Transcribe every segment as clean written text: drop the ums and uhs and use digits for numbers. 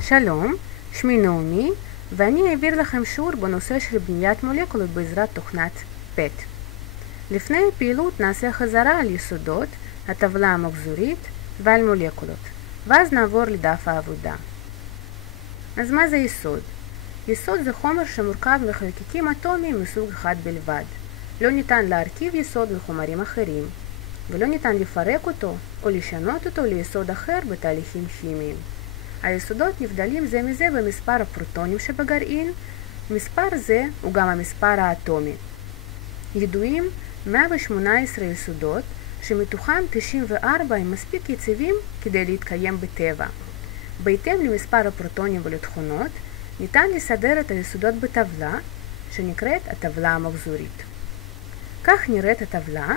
שלום, שמי נעמי, ואני אעביר לכם שיעור בנושא של בניית מולקולות בעזרת תוכנת PET. לפני הפעילות נעשה חזרה על יסודות, הטבלה המחזורית ועל מולקולות, ואז נעבור לדף העבודה. אז מה זה יסוד? יסוד זה חומר שמורכב מחלקיקים אטומיים מסוג אחד בלבד. לא ניתן להרכיב יסוד מחומרים אחרים, ולא ניתן לפרק אותו או לשנות אותו ליסוד אחר בתהליכים כימיים. היסודות נבדלים זה מזה במספר הפרוטונים שבגרעין. מספר זה הוא גם המספר האטומי. ידועים 118 יסודות שמתוכם 94 הם מספיק יציבים כדי להתקיים בטבע. בהתאם למספר הפרוטונים ולתכונות ניתן לסדר את היסודות בטבלה שנקראת הטבלה המחזורית. כך נראית הטבלה.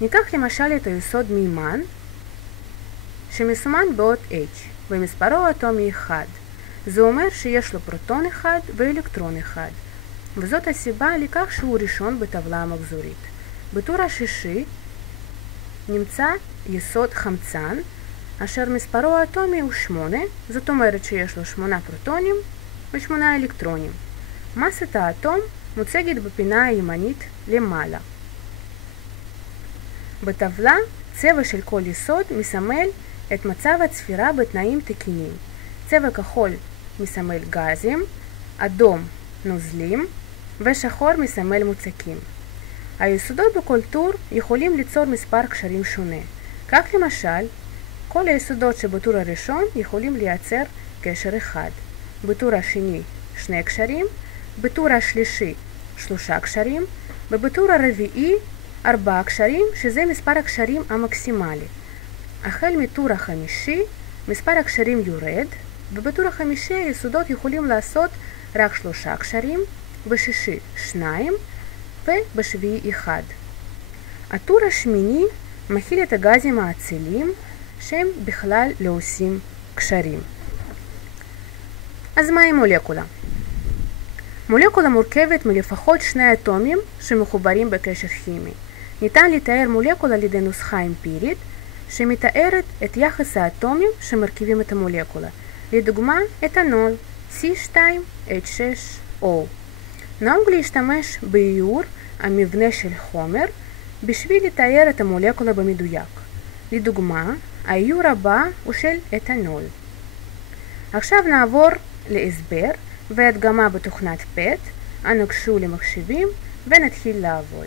ניקח למשל את היסוד מימן שמסומן באות H ומספרו האטומי 1. זה אומר שיש לו פרוטון אחד ואלקטרון אחד, וזאת הסיבה לכך שהוא ראשון בטבלה המחזורית. בטור השישי נמצא יסוד חמצן אשר מספרו האטומי הוא 8, זאת אומרת שיש לו 8 פרוטונים ו8 אלקטרונים. מסת האטום מוצגת בפינה הימנית למעלה. בטבלה צבע של כל יסוד מסמל את מצב הצפירה בתנאים תקינים. צבע כחול מסמל גזים, אדום נוזלים ושחור מסמל מוצקים. היסודות בכל טור יכולים ליצור מספר קשרים שונה. כך למשל, כל היסודות שבטור הראשון יכולים לייצר קשר אחד, בטור השני 2 קשרים, בטור השלישי 3 קשרים, ובטור הרביעי 4 קשרים, שזה מספר הקשרים המקסימלי. החל מטור החמישי מספר הקשרים יורד, ובטור החמישי היסודות יכולים לעשות רק 3 קשרים, בשישי 2 ובשביעי 1. הטור השמיני מכיל את הגזים האציליים שהם בכלל לא עושים קשרים. אז מהי מולקולה? מולקולה מורכבת מלפחות 2 אטומים שמחוברים בקשר כימי. ניתן לתאר מולקולה על ידי נוסחה אמפירית שמתארת את יחס האטומים שמרכיבים את המולקולה. לדוגמה, אתנול C2H6O. נהוג להשתמש באיור המבנה של חומר בשביל לתאר את המולקולה במדויק. לדוגמה, האיור הבא הוא של אתנול. עכשיו נעבור להסבר והדגמה בתוכנת PET. אנו גשו למחשבים ונתחיל לעבוד.